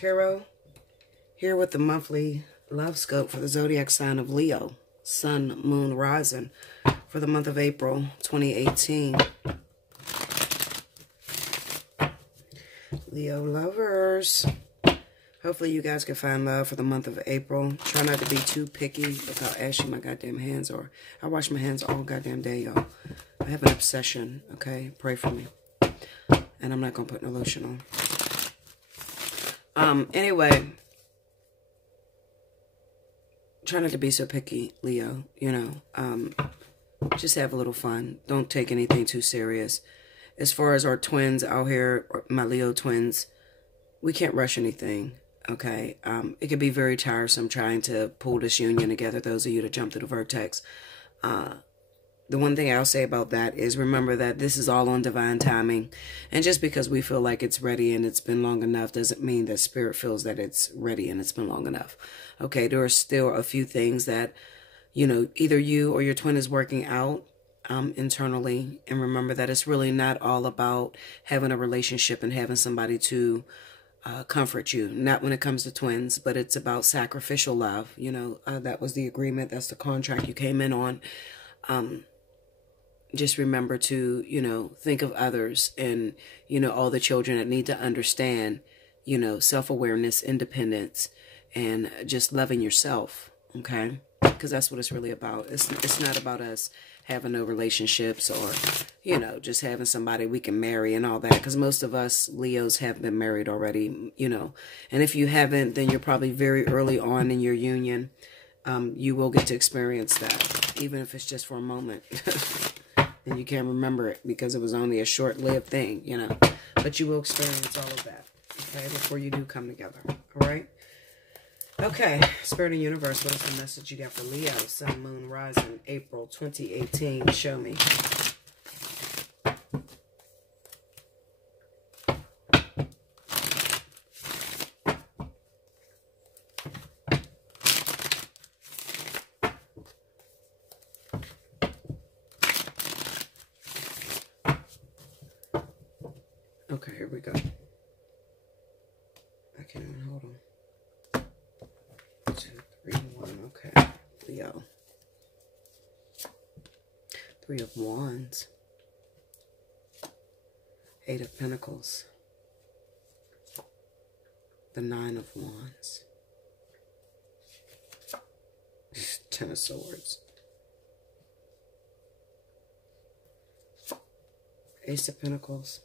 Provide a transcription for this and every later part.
Tarot, here with the monthly love scope for the zodiac sign of Leo, Sun, Moon, Rising, for the month of April 2018. Leo lovers, hopefully you guys can find love for the month of April. Try not to be too picky. Look how ashy my goddamn hands are. I wash my hands all goddamn day, y'all. I have an obsession, okay? Pray for me. And I'm not going to put no lotion on. Anyway, try not to be so picky, Leo, you know. Just have a little fun. Don't take anything too serious. As far as our twins out here, my Leo twins, we can't rush anything, okay? It can be very tiresome trying to pull this union together, those of you that jump through the vertex. The one thing I'll say about that is remember that this is all on divine timing. And just because we feel like it's ready and it's been long enough doesn't mean that Spirit feels that it's ready and it's been long enough. Okay, there are still a few things that, you know, either you or your twin is working out internally. And remember that it's really not all about having a relationship and having somebody to comfort you. Not when it comes to twins, but it's about sacrificial love. You know, that was the agreement. That's the contract you came in on. Just remember to, you know, think of others and, you know, all the children that need to understand, you know, self-awareness, independence, and just loving yourself, okay? Because that's what it's really about. It's not about us having no relationships or, you know, just having somebody we can marry and all that. Because most of us Leos have been married already, you know. And if you haven't, then you're probably very early on in your union. You will get to experience that, even if it's just for a moment. And you can't remember it because it was only a short-lived thing, you know. But you will experience all of that, okay, before you do come together, all right? Okay, Spirit and Universe, what is the message you got for Leo, Sun, Moon, Rising, April 2018? Show me. Okay, here we go. I can't even hold them. 2, 3, 1. Okay, Leo. 3 of Wands. 8 of Pentacles. The 9 of Wands. 10 of Swords. Ace of Pentacles.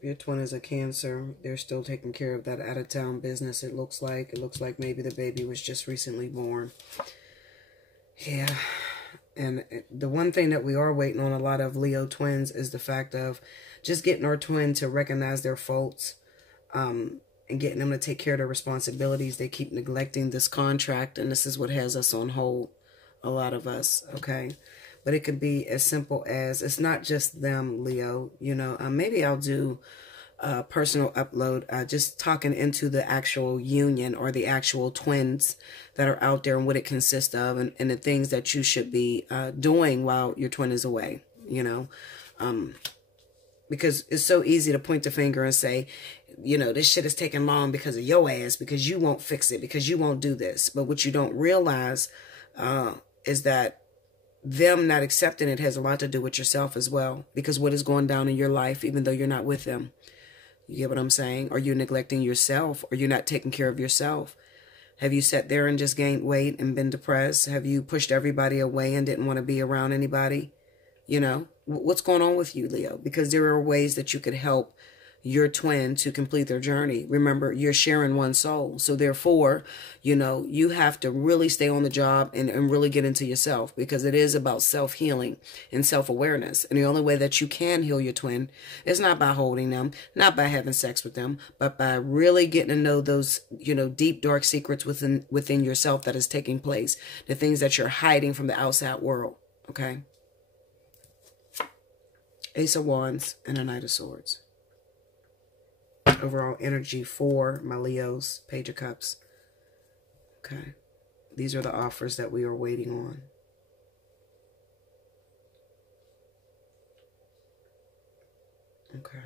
Your twin is a Cancer. They're still taking care of that out-of-town business, it looks like. It looks like maybe the baby was just recently born. Yeah. And the one thing that we are waiting on a lot of Leo twins is the fact of just getting our twin to recognize their faults and getting them to take care of their responsibilities. They keep neglecting this contract, and this is what has us on hold, a lot of us, okay? But it could be as simple as, it's not just them, Leo, you know. Maybe I'll do a personal upload, just talking into the actual union or the actual twins that are out there and what it consists of and the things that you should be doing while your twin is away, you know. Because it's so easy to point the finger and say, you know, this shit is taking long because of your ass, because you won't fix it, because you won't do this. But what you don't realize is that them not accepting it has a lot to do with yourself as well. Because what is going down in your life, even though you're not with them. You get what I'm saying? Are you neglecting yourself? Or you're not taking care of yourself? Have you sat there and just gained weight and been depressed? Have you pushed everybody away and didn't want to be around anybody? You know, what's going on with you, Leo? Because there are ways that you could help your twin to complete their journey. Remember, you're sharing one soul. So therefore, you know, you have to really stay on the job and really get into yourself, because it is about self-healing and self-awareness. And the only way that you can heal your twin is not by holding them, not by having sex with them, but by really getting to know those, you know, deep, dark secrets within yourself that is taking place, the things that you're hiding from the outside world, okay? Ace of Wands and a Knight of Swords. Overall energy for my Leos, Page of Cups. Okay. These are the offers that we are waiting on. Okay.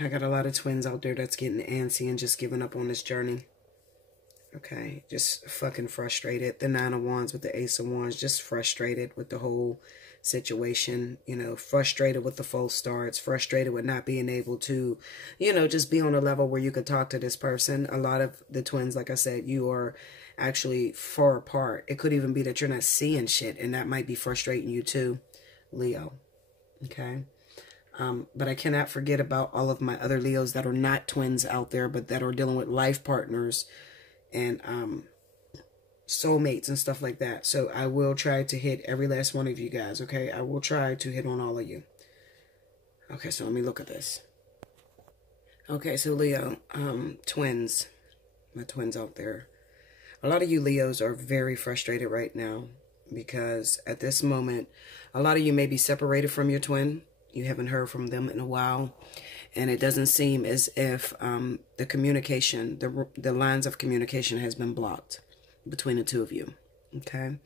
I got a lot of twins out there that's getting antsy and just giving up on this journey. Okay, just fucking frustrated. The 9 of Wands with the Ace of Wands, just frustrated with the whole situation, you know, frustrated with the false starts, frustrated with not being able to, you know, just be on a level where you could talk to this person. A lot of the twins, like I said, you are actually far apart. It could even be that you're not seeing shit, and that might be frustrating you too, Leo. Okay. But I cannot forget about all of my other Leos that are not twins out there, but that are dealing with life partners and soulmates and stuff like that. So I will try to hit every last one of you guys, okay? I will try to hit on all of you. Okay, so let me look at this. Okay, so Leo, twins, my twins out there. A lot of you Leos are very frustrated right now because at this moment, a lot of you may be separated from your twin. You haven't heard from them in a while. And it doesn't seem as if the communication, the lines of communication has been blocked between the two of you. Okay.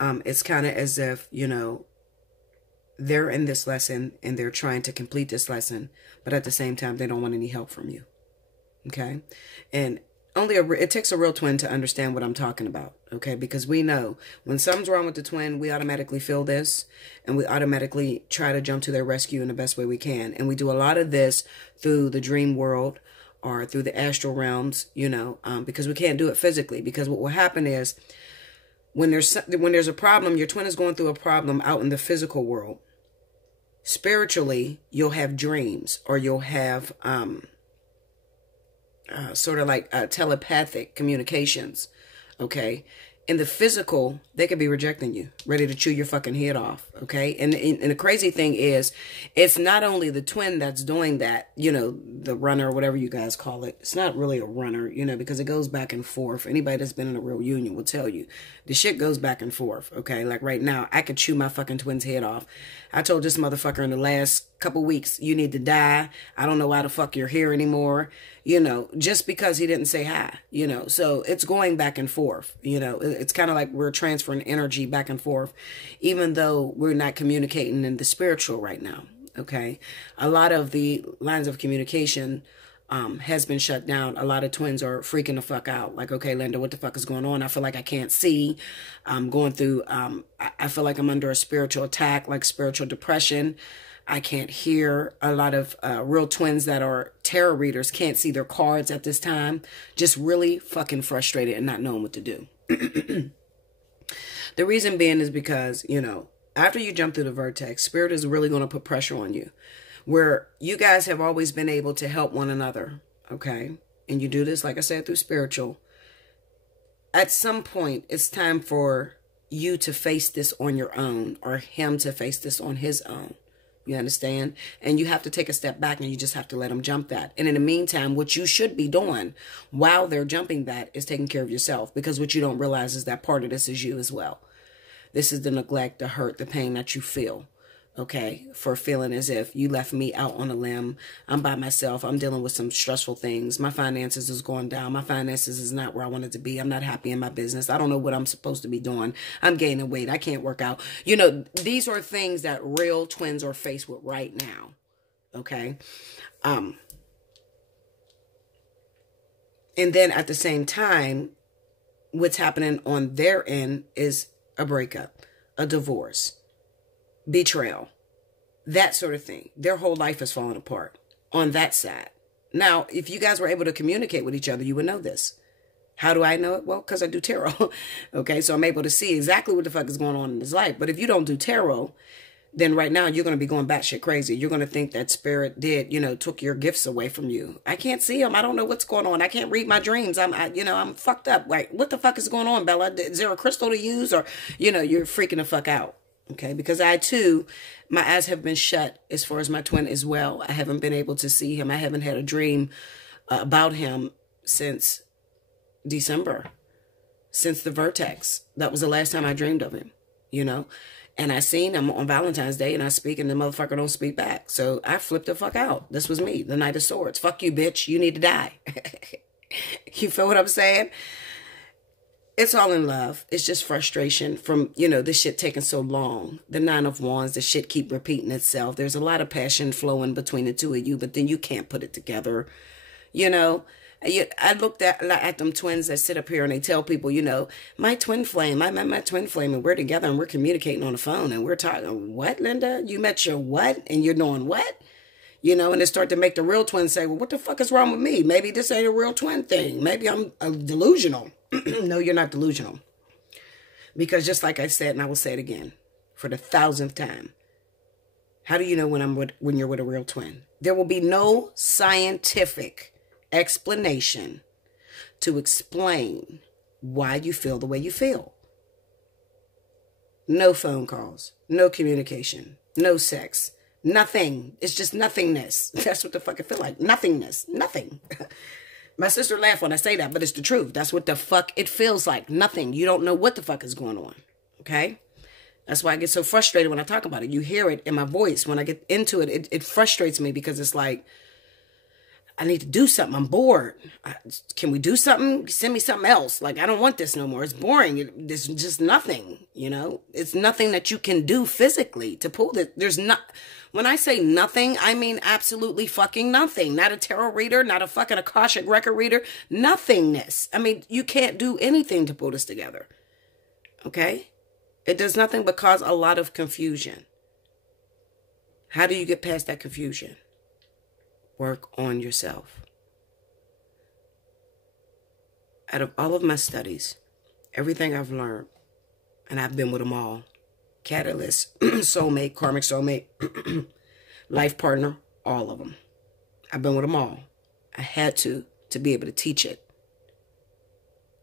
It's kind of as if, you know, they're in this lesson and they're trying to complete this lesson, but at the same time, they don't want any help from you. Okay. And it takes a real twin to understand what I'm talking about. Okay. Because we know when something's wrong with the twin, we automatically feel this and we automatically try to jump to their rescue in the best way we can. And we do a lot of this through the dream world or through the astral realms, you know, because we can't do it physically. Because what will happen is when there's a problem, your twin is going through a problem out in the physical world. Spiritually, you'll have dreams or you'll have sort of like telepathic communications, okay? In the physical, they could be rejecting you, ready to chew your fucking head off, okay? And the crazy thing is, it's not only the twin that's doing that, you know, the runner, whatever you guys call it. It's not really a runner, you know, because it goes back and forth. Anybody that's been in a real union will tell you. The shit goes back and forth, okay? Like right now, I could chew my fucking twin's head off. I told this motherfucker in the last couple weeks, you need to die. I don't know why the fuck you're here anymore. You know, just because he didn't say hi, you know, so it's going back and forth, you know, it's kind of like we're transferring energy back and forth, even though we're not communicating in the spiritual right now. Okay. A lot of the lines of communication, has been shut down. A lot of twins are freaking the fuck out. Like, okay, Linda, what the fuck is going on? I feel like I can't see. I'm going through, I feel like I'm under a spiritual attack, like spiritual depression. I can't hear. A lot of real twins that are tarot readers can't see their cards at this time. Just really fucking frustrated and not knowing what to do. The reason being is because, you know, after you jump through the vertex, Spirit is really going to put pressure on you. Where you guys have always been able to help one another, okay? And you do this, like I said, through spiritual. At some point, it's time for you to face this on your own or him to face this on his own. You understand? And you have to take a step back and you just have to let them jump that. And in the meantime, what you should be doing while they're jumping that is taking care of yourself. Because what you don't realize is that part of this is you as well. This is the neglect, the hurt, the pain that you feel. Okay, for feeling as if you left me out on a limb. I'm by myself. I'm dealing with some stressful things. My finances is going down. My finances is not where I wanted to be. I'm not happy in my business. I don't know what I'm supposed to be doing. I'm gaining weight. I can't work out. You know, these are things that real twins are faced with right now. Okay. And then at the same time, what's happening on their end is a breakup, a divorce, betrayal, that sort of thing. Their whole life is falling apart on that side. Now, if you guys were able to communicate with each other, you would know this. How do I know it? Well, because I do tarot. Okay, so I'm able to see exactly what the fuck is going on in his life. But if you don't do tarot, then right now you're going to be going batshit crazy. You're going to think that Spirit did, you know, took your gifts away from you. I can't see them. I don't know what's going on. I can't read my dreams. I'm fucked up. Like, what the fuck is going on, Bella? Is there a crystal to use? Or, you know, you're freaking the fuck out. Okay, because I too, my eyes have been shut as far as my twin as well. I haven't been able to see him. I haven't had a dream about him since December, since the vertex. That was the last time I dreamed of him, you know. And I seen him on Valentine's Day and I speak and the motherfucker don't speak back. So I flipped the fuck out. This was me, the Knight of Swords. Fuck you, bitch. You need to die. You feel what I'm saying? It's all in love. It's just frustration from, you know, this shit taking so long. The Nine of Wands, the shit keep repeating itself. There's a lot of passion flowing between the two of you, but then you can't put it together. You know, I looked at them twins that sit up here and they tell people, you know, my twin flame, I met my twin flame and we're together and we're communicating on the phone and we're talking, what, Linda? You met your what? And you're doing what? You know, and they start to make the real twin say, well, what the fuck is wrong with me? Maybe this ain't a real twin thing. Maybe I'm delusional. No, you're not delusional. Because just like I said, and I will say it again for the 1,000th time, how do you know when you're with a real twin? There will be no scientific explanation to explain why you feel the way you feel. No phone calls, no communication, no sex, nothing. It's just nothingness. That's what the fuck it feel like. Nothingness. Nothing. My sister laughed when I say that, but it's the truth. That's what the fuck it feels like. Nothing. You don't know what the fuck is going on. Okay? That's why I get so frustrated when I talk about it. You hear it in my voice. When I get into it, it frustrates me because it's like, I need to do something. I'm bored. Can we do something? Send me something else. Like, I don't want this no more. It's boring. There's just nothing, you know? It's nothing that you can do physically to pull this. There's not... When I say nothing, I mean absolutely fucking nothing. Not a tarot reader, not a fucking Akashic record reader. Nothingness. I mean, you can't do anything to pull this together. Okay? It does nothing but cause a lot of confusion. How do you get past that confusion? Work on yourself. Out of all of my studies, everything I've learned, and I've been with them all, Catalyst, Soulmate, Karmic Soulmate, Life Partner, all of them. I've been with them all. I had to be able to teach it.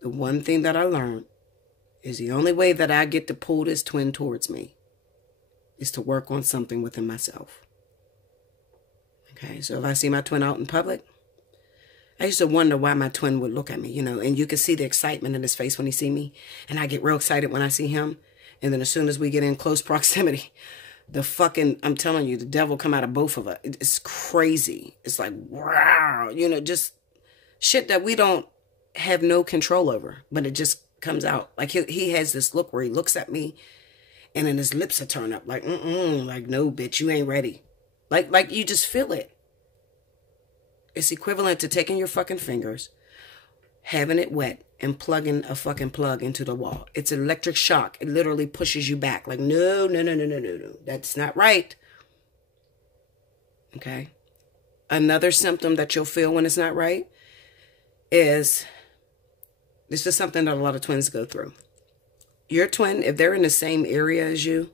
The one thing that I learned is the only way that I get to pull this twin towards me is to work on something within myself. Okay, so if I see my twin out in public, I used to wonder why my twin would look at me, you know, and you can see the excitement in his face when he see me, and I get real excited when I see him. And then as soon as we get in close proximity, I'm telling you, the devil come out of both of us. It's crazy. It's like, wow, you know, just shit that we don't have no control over, but it just comes out. Like he has this look where he looks at me and then his lips are turned up like, like, no, bitch, you ain't ready. Like you just feel it. It's equivalent to taking your fucking fingers, having it wet, and plugging a fucking plug into the wall. It's an electric shock. It literally pushes you back. Like, no. That's not right. Okay? Another symptom that you'll feel when it's not right is, this is something that a lot of twins go through. Your twin, if they're in the same area as you,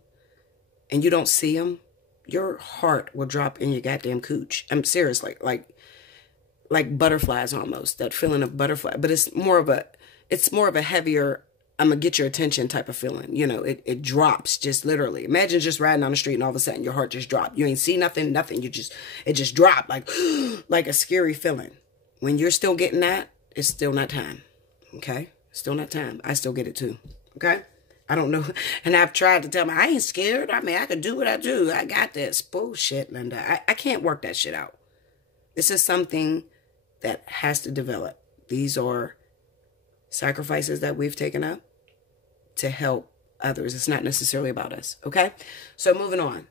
and you don't see them, your heart will drop in your goddamn cooch. I'm serious, like butterflies almost. That feeling of butterfly, but it's more of a heavier, I'm gonna get your attention type of feeling. You know, it drops just literally. Imagine just riding down the street and all of a sudden your heart just dropped. You ain't see nothing. It just dropped like a scary feeling. When you're still getting that, it's still not time. Okay? Still not time. I still get it too. Okay? I don't know. And I've tried to tell me, I ain't scared. I mean, I can do what I do. I got this. Bullshit, Linda. I can't work that shit out. This is something that has to develop. These are sacrifices that we've taken up to help others. It's not necessarily about us. Okay? So moving on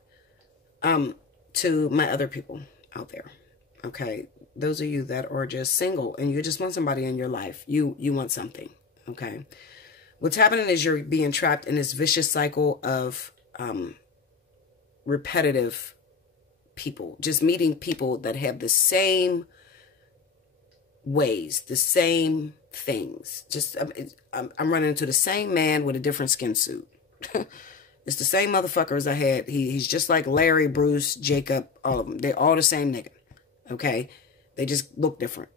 to my other people out there. Okay? Those of you that are just single and you just want somebody in your life. You want something. Okay? What's happening is you're being trapped in this vicious cycle of repetitive people. Just meeting people that have the same ways, the same things. Just I'm running into the same man with a different skin suit. It's the same motherfuckers I had. He's just like Larry, Bruce, Jacob, all of them. They're all the same nigga. Okay? They just look different.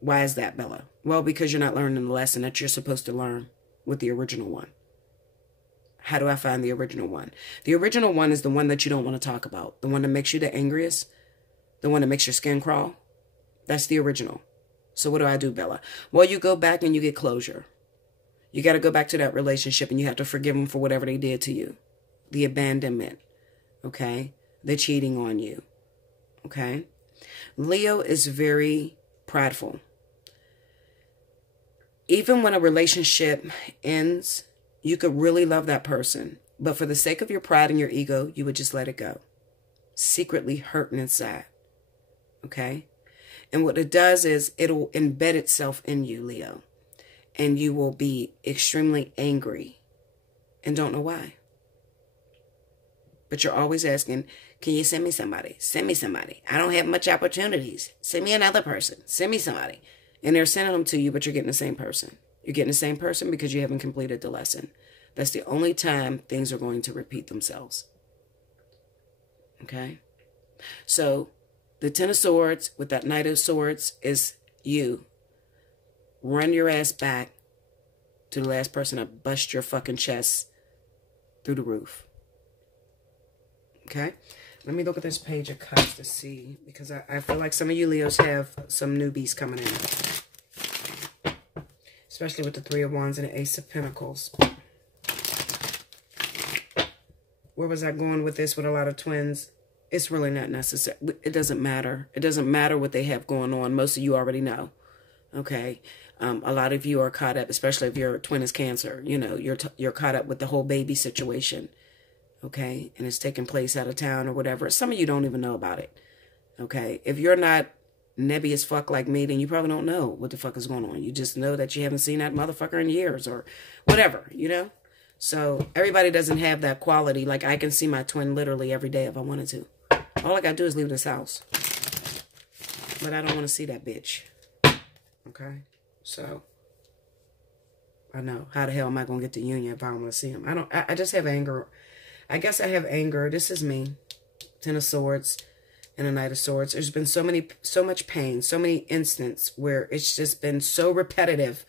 Why is that, Bella? Well, because you're not learning the lesson that you're supposed to learn with the original one. How do I find the original one? The original one is the one that you don't want to talk about. The one that makes you the angriest. The one that makes your skin crawl. That's the original. So what do I do, Bella? Well, you go back and you get closure. You got to go back to that relationship and you have to forgive them for whatever they did to you. The abandonment. Okay? The cheating on you. Okay? Leo is very prideful. even when a relationship ends, you could really love that person, but for the sake of your pride and your ego, you would just let it go. Secretly hurting inside. Okay? And what it does is it'll embed itself in you, Leo. And you will be extremely angry and don't know why. But you're always asking, can you send me somebody? Send me somebody. I don't have much opportunities. Send me another person. Send me somebody. And they're sending them to you, but you're getting the same person. You're getting the same person because you haven't completed the lesson. That's the only time things are going to repeat themselves. Okay? So, the Ten of Swords with that Knight of Swords is you. Run your ass back to the last person to bust your fucking chest through the roof. Okay? Let me look at this page of cups to see, because I feel like some of you Leos have some newbies coming in. Especially with the Three of Wands and the Ace of Pentacles. Where was I going with this with a lot of twins? It's really not necessary. It doesn't matter. It doesn't matter what they have going on. Most of you already know. Okay? A lot of you are caught up, especially if your twin is Cancer. You know, you're caught up with the whole baby situation. Okay? And it's taking place out of town or whatever. Some of you don't even know about it. Okay? If you're not nebby as fuck like me, then you probably don't know what the fuck is going on. You just know that you haven't seen that motherfucker in years or whatever, you know? So everybody doesn't have that quality. Like, I can see my twin literally every day if I wanted to. All I gotta do is leave this house. But I don't want to see that bitch. Okay? So, I know. How the hell am I going to get to union if I don't want to see him? I just have anger. I guess I have anger. This is me. Ten of Swords and a Knight of Swords. There's been so much pain, so many instances where it's just been so repetitive.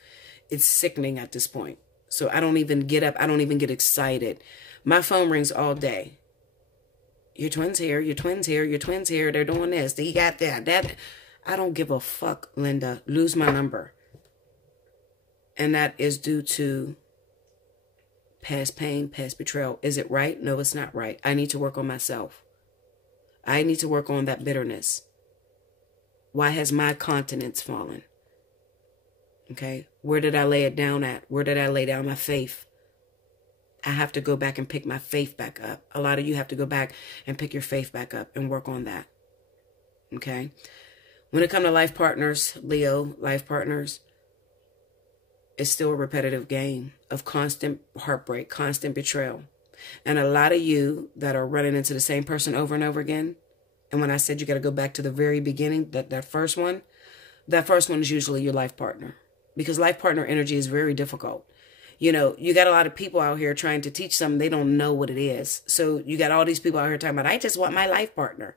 It's sickening at this point. So I don't even get up. I don't even get excited. My phone rings all day. Your twin's here. Your twin's here. Your twin's here. They're doing this. They got that. I don't give a fuck, Linda. Lose my number. And that is due to past pain, past betrayal. Is it right? No, it's not right. I need to work on myself. I need to work on that bitterness. Why has my continence fallen? Okay? Where did I lay it down at? Where did I lay down my faith? I have to go back and pick my faith back up. A lot of you have to go back and pick your faith back up and work on that. Okay? When it comes to life partners, Leo, life partners, it's still a repetitive game of constant heartbreak, constant betrayal. And a lot of you that are running into the same person over and over again, and when I said you got to go back to the very beginning, that first one is usually your life partner. Because life partner energy is very difficult. You know, you got a lot of people out here trying to teach something they don't know what it is. So you got all these people out here talking about, I just want my life partner.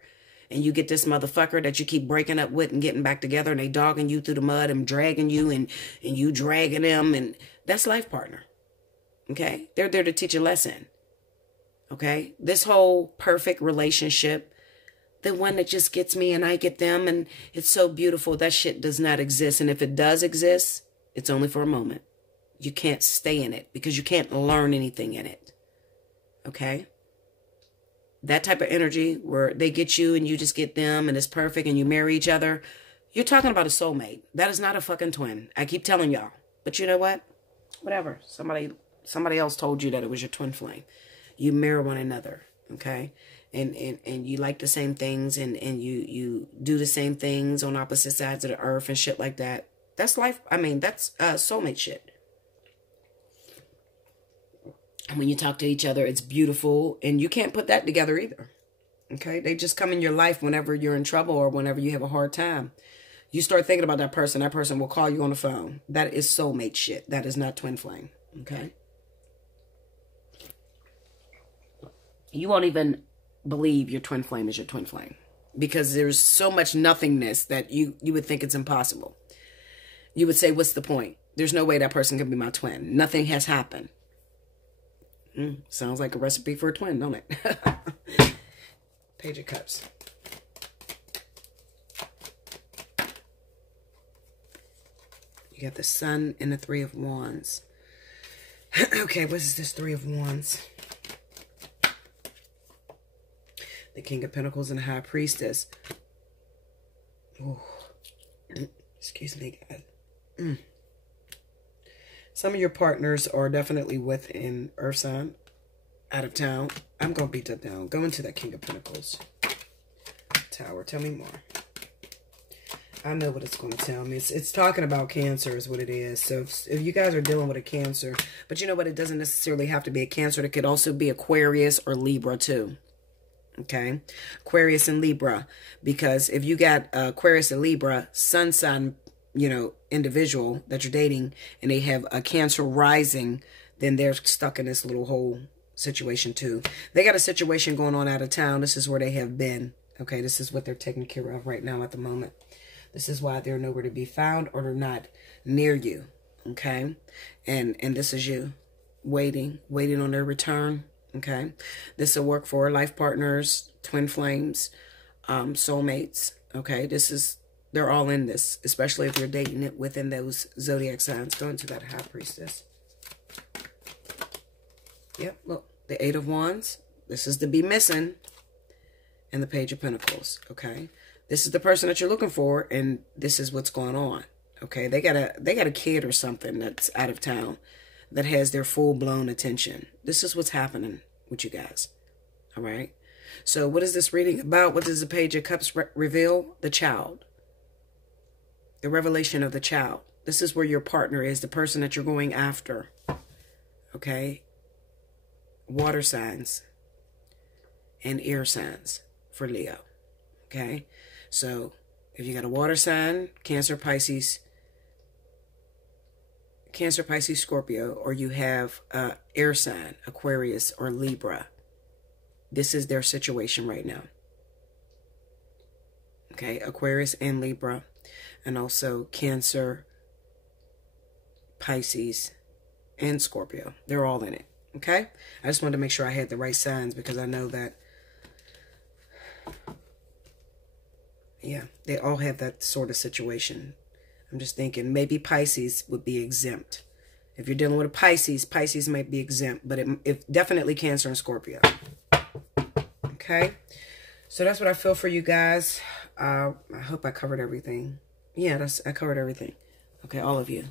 And you get this motherfucker that you keep breaking up with and getting back together, and they dogging you through the mud and dragging you, and you dragging them, and that's life partner. Okay? They're there to teach a lesson. Okay? This whole perfect relationship, the one that just gets me and I get them and it's so beautiful, that shit does not exist. And if it does exist, it's only for a moment. You can't stay in it because you can't learn anything in it. Okay? That type of energy where they get you and you just get them and it's perfect and you marry each other, you're talking about a soulmate. That is not a fucking twin. I keep telling y'all. But you know what? Whatever. Somebody else told you that it was your twin flame. You mirror one another, okay? And you like the same things and you do the same things on opposite sides of the earth and shit like that. That's life. I mean, that's soulmate shit. And when you talk to each other, it's beautiful. And you can't put that together either. Okay? They just come in your life whenever you're in trouble or whenever you have a hard time. You start thinking about that person will call you on the phone. That is soulmate shit. That is not twin flame. Okay? You won't even believe your twin flame is your twin flame. Because there's so much nothingness that you would think it's impossible. You would say, what's the point? There's no way that person can be my twin. Nothing has happened. Sounds like a recipe for a twin, don't it? Page of Cups. You got the Sun and the Three of Wands. Okay, what is this Three of Wands? The King of Pentacles and the High Priestess. Oh, excuse me, guys. Some of your partners are definitely within Earth sign, out of town. I'm going to beat that down. Go into that King of Pentacles. Tower. Tell me more. I know what it's going to tell me. It's talking about Cancer is what it is. So if you guys are dealing with a Cancer, but you know what? It doesn't necessarily have to be a Cancer. It could also be Aquarius or Libra too. Okay? Aquarius and Libra. Because if you got Aquarius and Libra, sun sign, you know, individual that you're dating, and they have a Cancer rising, then they're stuck in this little whole situation too. They got a situation going on out of town. This is where they have been. Okay? This is what they're taking care of right now at the moment. This is why they're nowhere to be found, or they're not near you, okay? And this is you waiting on their return, okay? This will work for life partners, twin flames, soulmates, okay? They're all in this, especially if you're dating it within those zodiac signs. Go into that High Priestess. Yep, look, the Eight of Wands. This is the be missing, and the Page of Pentacles, okay? This is the person that you're looking for, and this is what's going on. Okay, they got a kid or something that's out of town that has their full-blown attention. This is what's happening with you guys. All right. So what is this reading about? What does the Page of Cups reveal? The child. The revelation of the child. This is where your partner is, the person that you're going after. Okay. Water signs and air signs for Leo. Okay. So, if you got a water sign, Cancer, Pisces, Scorpio, or you have air sign, Aquarius or Libra, this is their situation right now. Okay, Aquarius and Libra, and also Cancer, Pisces, and Scorpio. They're all in it. Okay? I just wanted to make sure I had the right signs, because I know that yeah, they all have that sort of situation. I'm just thinking maybe Pisces would be exempt. If you're dealing with a Pisces, Pisces might be exempt, but it definitely Cancer and Scorpio. Okay? So that's what I feel for you guys. I hope I covered everything. Yeah, I covered everything. Okay, all of you.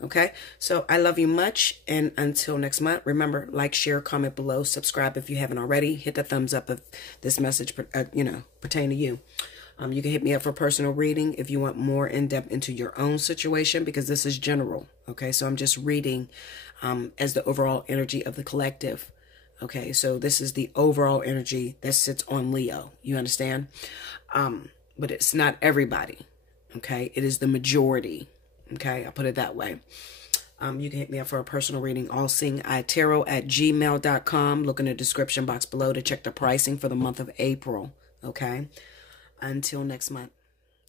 Okay? So I love you much, and until next month, remember, like, share, comment below, subscribe if you haven't already. Hit the thumbs up if this message, pertain to you. You can hit me up for personal reading if you want more in-depth into your own situation, because this is general, okay? So I'm just reading as the overall energy of the collective, okay? So this is the overall energy that sits on Leo, you understand? But it's not everybody, okay? It is the majority, okay? I'll put it that way. You can hit me up for a personal reading, Allseeingeyetarot@gmail.com. Look in the description box below to check the pricing for the month of April, okay? Until next month.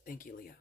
Thank you, Leo.